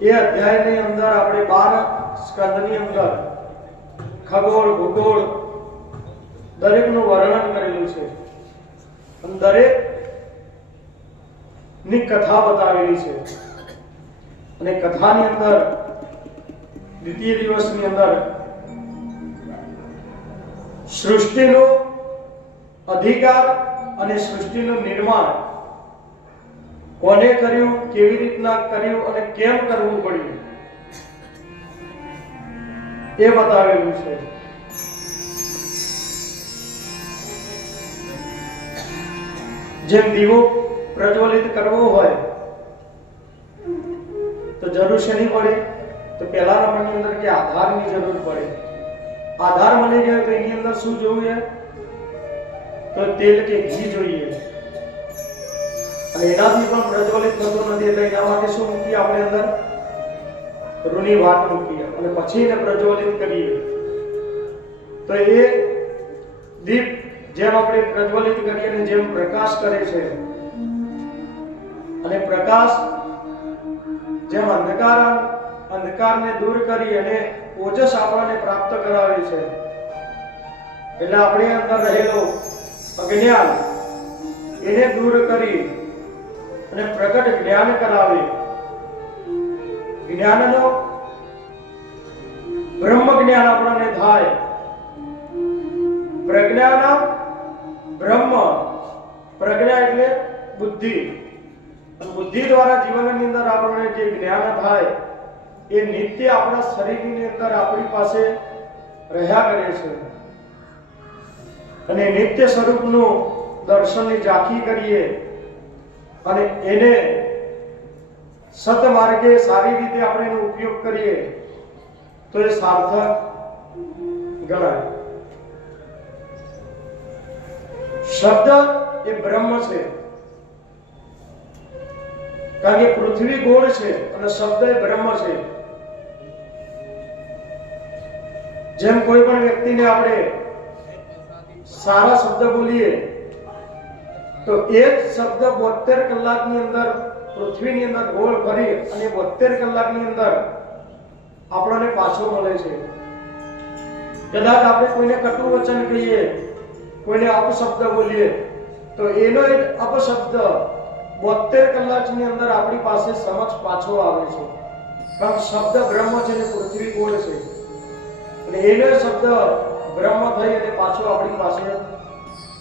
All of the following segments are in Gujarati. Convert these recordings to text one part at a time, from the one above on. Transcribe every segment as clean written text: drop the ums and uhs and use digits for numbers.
એ અધ્યાયની અંદર આપણે 12 સ્કંદની અંદર ખગોળ ભૂગોળ દરેકનું વર્ણન કરેલું છે અને દરેક ની કથા બતાવેલી છે અને કથાની અંદર દ્વિતીય દિવસની અંદર સૃષ્ટિનો અધિકાર અને સૃષ્ટિનું નિર્માણ કોને કર્યું, કેવી રીતના કર્યું અને કેમ કરવું પડ્યું એ બતાવેલું છે. જેમ દીવો પ્રજ્વલિત કરવો હોય તો જરૂર શેની પડે? તો પહેલા નંબરની અંદર કે આધારની જરૂર પડે. આધાર મળી ગયો તો એની અંદર શું જોઈએ? તો તેલ કે ઘી જોઈએ અને એનાથી પણ પ્રજ્વલિત થતું નથી એટલે એના માટે શું મૂકીએ આપણે અંદર? રૂની વાત મૂકીએ અને પછી એને પ્રજ્વલિત કરીએ. તો એ દીપ જેમ આપણે પ્રજ્વલિત કરીએ અને જેમ પ્રકાશ કરે છે અને પ્રકાશ જેમ અંધકારને દૂર કરી અને ઓજસ આપણને પ્રાપ્ત કરાવે છે એટલે આપણે અંદર રહેલો અજ્ઞાન એને દૂર કરી અને પ્રગટ જ્ઞાન કરાવે. જ્ઞાનનો બ્રહ્મ જ્ઞાન આપણને થાય. પ્રજ્ઞાન બ્રહ્મ, પ્રજ્ઞા એટલે બુદ્ધિ. બુદ્ધિ દ્વારા જીવનની અંદર આપણને જે જ્ઞાન થાય એ નિત્ય આપણા શરીરની અંદર આપણી પાસે રહ્યા કરે છે અને નિત્ય સ્વરૂપનું દર્શનની ઝાંખી કરીએ અને એને સત માર્ગે સારી રીતે આપણે એનો ઉપયોગ કરીએ તો એ સાર્થક ગણાય. શબ્દ એ બ્રહ્મ છે કારણ કે પૃથ્વી ગોળ છે અને શબ્દ એ બ્રહ્મ છે. જેમ કોઈ પણ વ્યક્તિને આપણે સારા શબ્દ બોલીએ તો એ શબ્દ 72 કલાકની અંદર પૃથ્વીની અંદર ગોળ ફરી અને 72 કલાકની અંદર આપણને પાછો મળે છે. કદાચ આપણે કોઈને કટુ વચન કહીએ, કોઈને અપશબ્દ બોલીએ તો એનો એક અપશબ્દ 72 કલાકની અંદર આપણી પાસે સમક્ષ પાછો આવે છે. કારણ શબ્દ બ્રહ્મ છે અને પૃથ્વી ગોળ છે અને એનો શબ્દ બ્રહ્મ થઈ અને પાછો આપણી પાસે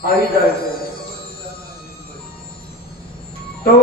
આવી જાય છે. તો